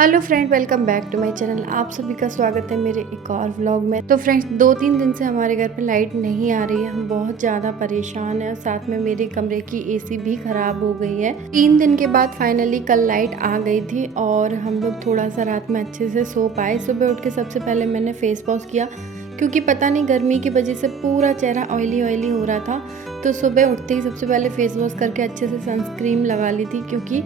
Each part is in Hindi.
Hello friend, welcome back to my channel. आप सभी का स्वागत है मेरे एक और व्लॉग में। तो फ्रेंड्स, 2-3 दिन से हमारे घर पे लाइट नहीं आ रही है। हम बहुत ज़्यादा परेशान हैं। साथ में मेरे कमरे की एसी भी ख़राब हो गई है। 3 दिन के बाद फाइनली कल लाइट आ गई थी और हम लोग थोड़ा सा रात में अच्छे से सो पाए। सुबह उठ के सबसे पहले मैंने फेस वॉश किया, क्योंकि पता नहीं गर्मी की वजह से पूरा चेहरा ऑयली ऑयली हो रहा था। तो सुबह उठते ही सबसे पहले फेस वॉश करके अच्छे से सनस्क्रीन लगा ली थी, क्योंकि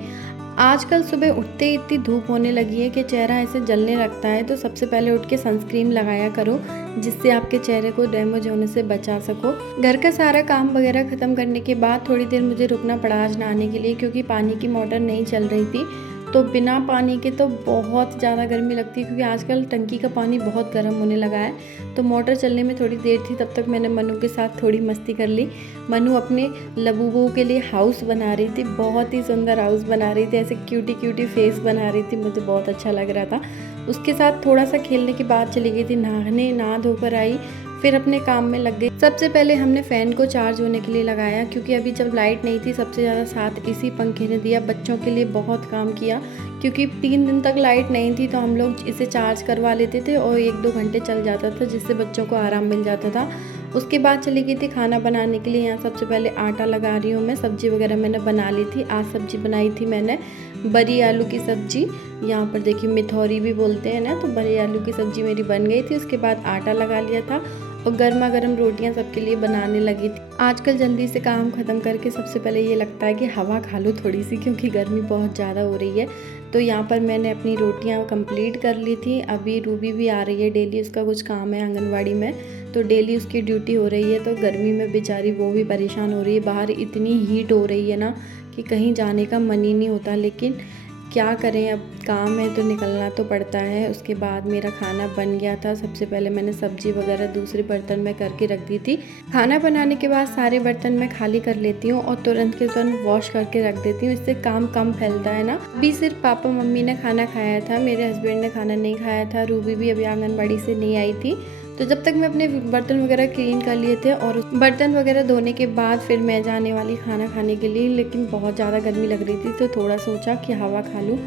आजकल सुबह उठते ही इतनी धूप होने लगी है कि चेहरा ऐसे जलने लगता है। तो सबसे पहले उठ के सनस्क्रीन लगाया करो, जिससे आपके चेहरे को डैमेज होने से बचा सको। घर का सारा काम वगैरह ख़त्म करने के बाद थोड़ी देर मुझे रुकना पड़ा आज नहाने के लिए, क्योंकि पानी की मोटर नहीं चल रही थी। तो बिना पानी के तो बहुत ज़्यादा गर्मी लगती है, क्योंकि आजकल टंकी का पानी बहुत गर्म होने लगा है। तो मोटर चलने में थोड़ी देर थी, तब तक मैंने मनु के साथ थोड़ी मस्ती कर ली। मनु अपने लबूबू के लिए हाउस बना रही थी, बहुत ही सुंदर हाउस बना रही थी, ऐसे क्यूटी क्यूटी फेस बना रही थी। मुझे बहुत अच्छा लग रहा था। उसके साथ थोड़ा सा खेलने के बाद चली गई थी नहाने। नहा धोकर आई, फिर अपने काम में लग गई। सबसे पहले हमने फ़ैन को चार्ज होने के लिए लगाया, क्योंकि अभी जब लाइट नहीं थी सबसे ज़्यादा साथ इसी पंखे ने दिया। बच्चों के लिए बहुत काम किया, क्योंकि 3 दिन तक लाइट नहीं थी। तो हम लोग इसे चार्ज करवा लेते थे और 1-2 घंटे चल जाता था, जिससे बच्चों को आराम मिल जाता था। उसके बाद चली गई थी खाना बनाने के लिए। यहाँ सबसे पहले आटा लगा रही हूँ मैं। सब्ज़ी वगैरह मैंने बना ली थी। आज सब्ज़ी बनाई थी मैंने बड़ी आलू की सब्ज़ी। यहाँ पर देखिए मिथौरी भी बोलते हैं ना। तो बड़ी आलू की सब्ज़ी मेरी बन गई थी। उसके बाद आटा लगा लिया था और गर्मा गर्म रोटियां सबके लिए बनाने लगी थी। आजकल जल्दी से काम ख़त्म करके सबसे पहले ये लगता है कि हवा खा लो थोड़ी सी, क्योंकि गर्मी बहुत ज़्यादा हो रही है। तो यहाँ पर मैंने अपनी रोटियां कंप्लीट कर ली थी। अभी रूबी भी आ रही है, डेली उसका कुछ काम है आंगनवाड़ी में, तो डेली उसकी ड्यूटी हो रही है। तो गर्मी में बेचारी वो भी परेशान हो रही है। बाहर इतनी हीट हो रही है ना कि कहीं जाने का मन ही नहीं होता, लेकिन क्या करें, अब काम है तो निकलना तो पड़ता है। उसके बाद मेरा खाना बन गया था। सबसे पहले मैंने सब्जी वगैरह दूसरे बर्तन में करके रख दी थी। खाना बनाने के बाद सारे बर्तन मैं खाली कर लेती हूँ और तुरंत के तुरंत वॉश करके रख देती हूँ। इससे काम कम फैलता है ना। अभी सिर्फ पापा मम्मी ने खाना खाया था, मेरे हस्बैंड ने खाना नहीं खाया था। रूबी भी अभी आंगनबाड़ी से नहीं आई थी। तो जब तक मैं अपने बर्तन वगैरह क्लीन कर लिए थे और बर्तन वगैरह धोने के बाद फिर मैं जाने वाली खाना खाने के लिए। लेकिन बहुत ज़्यादा गर्मी लग रही थी, तो थोड़ा सोचा कि हवा खा लूँ।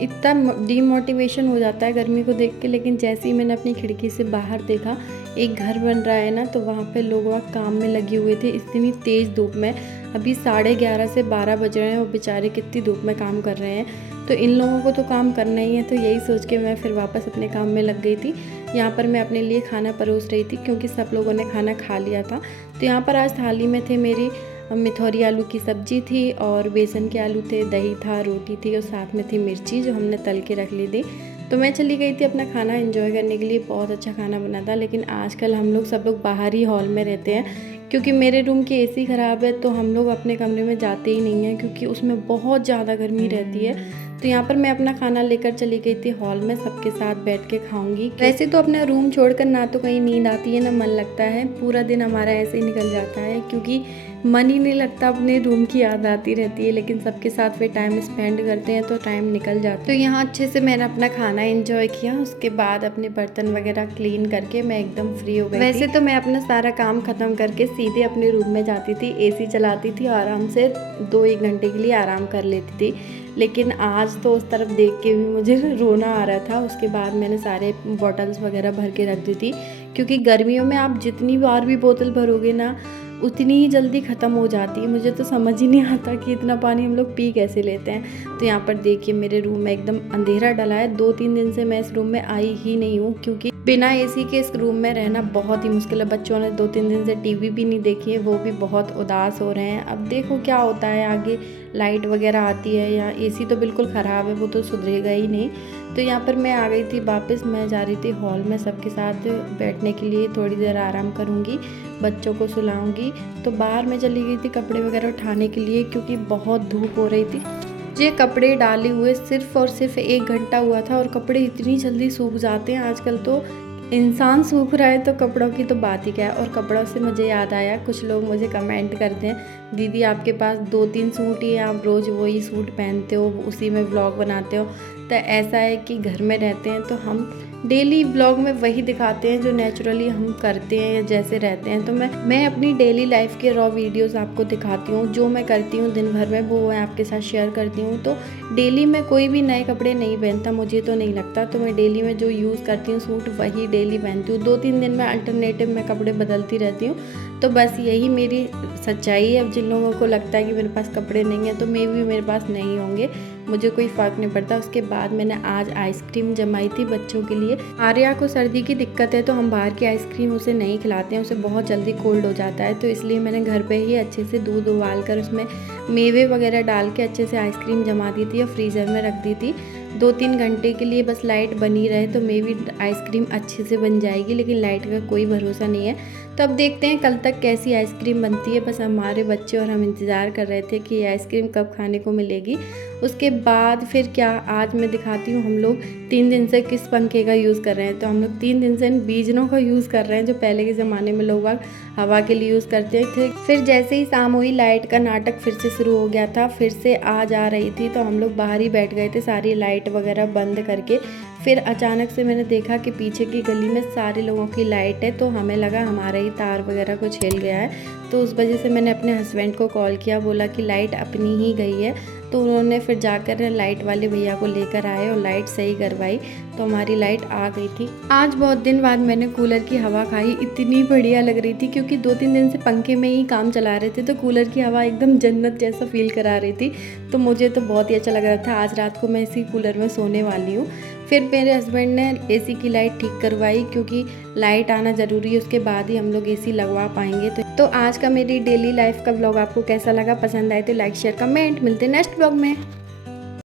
इतना डीमोटिवेशन हो जाता है गर्मी को देख के। लेकिन जैसे ही मैंने अपनी खिड़की से बाहर देखा, एक घर बन रहा है ना, तो वहाँ पे लोग वहाँ काम में लगे हुए थे इतनी तेज़ धूप में। अभी 11:30 से 12 बज रहे हैं, वो बेचारे कितनी धूप में काम कर रहे हैं। तो इन लोगों को तो काम करना ही है। तो यही सोच के मैं फिर वापस अपने काम में लग गई थी। यहाँ पर मैं अपने लिए खाना परोस रही थी, क्योंकि सब लोगों ने खाना खा लिया था। तो यहाँ पर आज थाली में थे मेरी मिथौरी आलू की सब्ज़ी थी और बेसन के आलू थे, दही था, रोटी थी और साथ में थी मिर्ची जो हमने तल के रख ली थी। तो मैं चली गई थी अपना खाना एंजॉय करने के लिए। बहुत अच्छा खाना बना था। लेकिन आजकल हम लोग सब लोग बाहर ही हॉल में रहते हैं, क्योंकि मेरे रूम की एसी ख़राब है। तो हम लोग अपने कमरे में जाते ही नहीं हैं, क्योंकि उसमें बहुत ज़्यादा गर्मी रहती है। तो यहाँ पर मैं अपना खाना लेकर चली गई थी हॉल में, सबके साथ बैठ के खाऊंगी। वैसे तो अपना रूम छोड़कर ना तो कहीं नींद आती है ना मन लगता है। पूरा दिन हमारा ऐसे ही निकल जाता है, क्योंकि मन ही नहीं लगता, अपने रूम की याद आती रहती है। लेकिन सबके साथ फिर टाइम स्पेंड करते हैं तो टाइम निकल जाता है। तो यहाँ अच्छे से मैंने अपना खाना एंजॉय किया। उसके बाद अपने बर्तन वगैरह क्लीन करके मैं एकदम फ्री हो गई। वैसे तो मैं अपना सारा काम ख़त्म करके सीधे अपने रूम में जाती थी, एसी चलाती थी, आराम से 2-1 घंटे के लिए आराम कर लेती थी। लेकिन आज तो उस तरफ देख के भी मुझे रोना आ रहा था। उसके बाद मैंने सारे बॉटल्स वगैरह भर के रख दी थी, क्योंकि गर्मियों में आप जितनी बार भी बोतल भरोगे ना, उतनी ही जल्दी ख़त्म हो जाती है। मुझे तो समझ ही नहीं आता कि इतना पानी हम लोग पी कैसे लेते हैं। तो यहाँ पर देखिए मेरे रूम में एकदम अंधेरा डला है। 2-3 दिन से मैं इस रूम में आई ही नहीं हूँ, क्योंकि बिना एसी के इस रूम में रहना बहुत ही मुश्किल है। बच्चों ने 2-3 दिन से टीवी भी नहीं देखी है, वो भी बहुत उदास हो रहे हैं। अब देखो क्या होता है आगे, लाइट वगैरह आती है या एसी तो बिल्कुल ख़राब है, वो तो सुधरेगा ही नहीं। तो यहाँ पर मैं आ गई थी वापस। मैं जा रही थी हॉल में सबके साथ बैठने के लिए, थोड़ी देर आराम करूँगी, बच्चों को सुलाऊंगी। तो बाहर मैं चली गई थी कपड़े वगैरह उठाने के लिए, क्योंकि बहुत धूप हो रही थी। ये कपड़े डाले हुए सिर्फ और सिर्फ 1 घंटा हुआ था और कपड़े इतनी जल्दी सूख जाते हैं आजकल। तो इंसान सूख रहा है तो कपड़ों की तो बात ही क्या है। और कपड़ों से मुझे याद आया, कुछ लोग मुझे कमेंट करते हैं, दीदी आपके पास 2-3 सूट ही हैं, आप रोज़ वही सूट पहनते हो, उसी में व्लॉग बनाते हो। तो ऐसा है कि घर में रहते हैं तो हम डेली व्लॉग में वही दिखाते हैं जो नेचुरली हम करते हैं या जैसे रहते हैं। तो मैं अपनी डेली लाइफ के रॉ वीडियोस आपको दिखाती हूँ, जो मैं करती हूँ दिन भर में वो मैं आपके साथ शेयर करती हूँ। तो डेली में कोई भी नए कपड़े नहीं पहनता, मुझे तो नहीं लगता। तो मैं डेली में जो यूज़ करती हूँ सूट वही डेली पहनती हूँ। 2-3 दिन में अल्टरनेटिव में कपड़े बदलती रहती हूँ। तो बस यही मेरी सच्चाई है। अब जिन लोगों को लगता है कि मेरे पास कपड़े नहीं हैं तो मे भी मेरे पास नहीं होंगे, मुझे कोई फ़र्क नहीं पड़ता। उसके बाद मैंने आज आइसक्रीम जमाई थी बच्चों के लिए। आर्या को सर्दी की दिक्कत है तो हम बाहर की आइसक्रीम उसे नहीं खिलाते हैं, उसे बहुत जल्दी कोल्ड हो जाता है। तो इसलिए मैंने घर पे ही अच्छे से दूध उबाल कर उसमें मेवे वगैरह डाल के अच्छे से आइसक्रीम जमा दी थी और फ्रीज़र में रख दी थी 2-3 घंटे के लिए। बस लाइट बनी रहे तो मे भी आइसक्रीम अच्छे से बन जाएगी, लेकिन लाइट का कोई भरोसा नहीं है। तो अब देखते हैं कल तक कैसी आइसक्रीम बनती है। बस हमारे बच्चे और हम इंतज़ार कर रहे थे कि ये आइसक्रीम कब खाने को मिलेगी। उसके बाद फिर क्या, आज मैं दिखाती हूँ हम लोग 3 दिन से किस पंखे का यूज़ कर रहे हैं। तो हम लोग 3 दिन से इन बीजनों का यूज़ कर रहे हैं जो पहले के ज़माने में लोग हवा के लिए यूज़ करते थे। फिर जैसे ही शाम हुई लाइट का नाटक फिर से शुरू हो गया था, फिर से आ जा रही थी। तो हम लोग बाहर ही बैठ गए थे सारी लाइट वगैरह बंद करके। फिर अचानक से मैंने देखा कि पीछे की गली में सारे लोगों की लाइट है, तो हमें लगा हमारा ही तार वगैरह कुछ हिल गया है। तो उस वजह से मैंने अपने हस्बैंड को कॉल किया, बोला कि लाइट अपनी ही गई है। तो उन्होंने फिर जाकर लाइट वाले भैया को लेकर आए और लाइट सही करवाई, तो हमारी लाइट आ गई थी। आज बहुत दिन बाद मैंने कूलर की हवा खाई, इतनी बढ़िया लग रही थी क्योंकि 2-3 दिन से पंखे में ही काम चला रहे थे। तो कूलर की हवा एकदम जन्नत जैसा फील करा रही थी। तो मुझे तो बहुत ही अच्छा लग रहा था। आज रात को मैं इसी कूलर में सोने वाली हूँ। फिर मेरे हस्बैंड ने एसी की लाइट ठीक करवाई क्योंकि लाइट आना ज़रूरी है, उसके बाद ही हम लोग एसी लगवा पाएंगे। तो आज का मेरी डेली लाइफ का व्लॉग आपको कैसा लगा? पसंद आए तो लाइक शेयर कमेंट। मिलते हैं नेक्स्ट व्लॉग में।